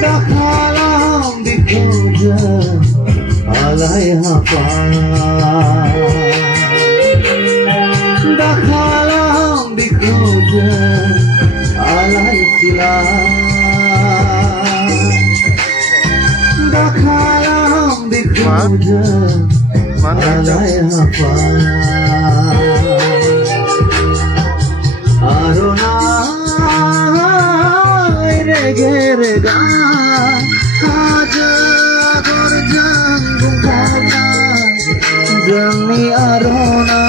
dakhalam dikhoja alai hapa dakhalam dikhoja alai sila dakhalam dikhoja alai hapa aronai rege rega aja gorjang bungkana jami arona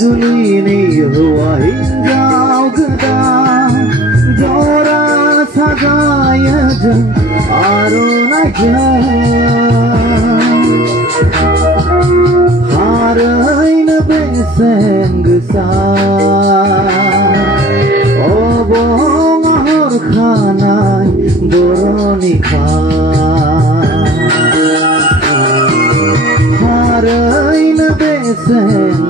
Julini huwa hinjau gedang Dora sagaya jeng arun aja Harain beseng gesah Obong ahor khanai boronikah Harain beseng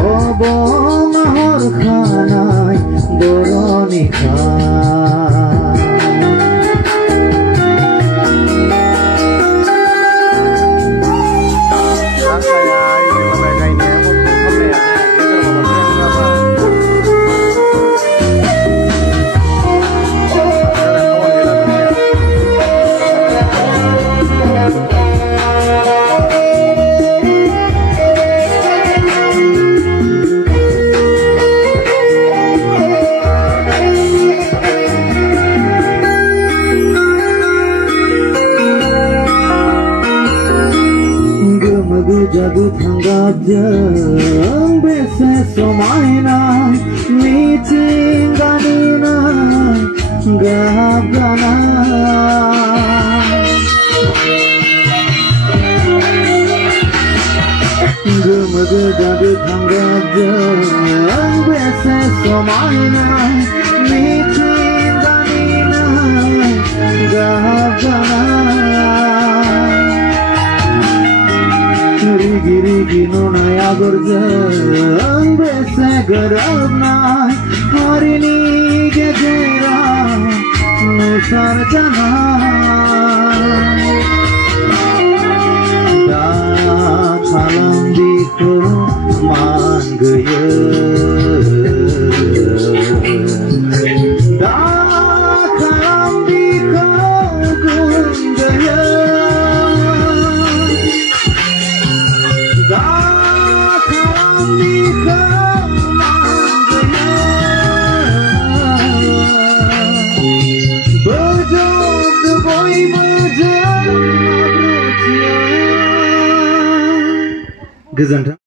obong ahor khanai boronikah Jadu tanggap jeng bese somaina meeting ganina gahap gana gemege jadu tanggap jeng bese somaina meeting ganina gahap gana Rigi nonai agor jeng bese gerab nai hari ni gegera nusar jana dakhalam diko man geye dakhalam diko gun geye Gesundheit.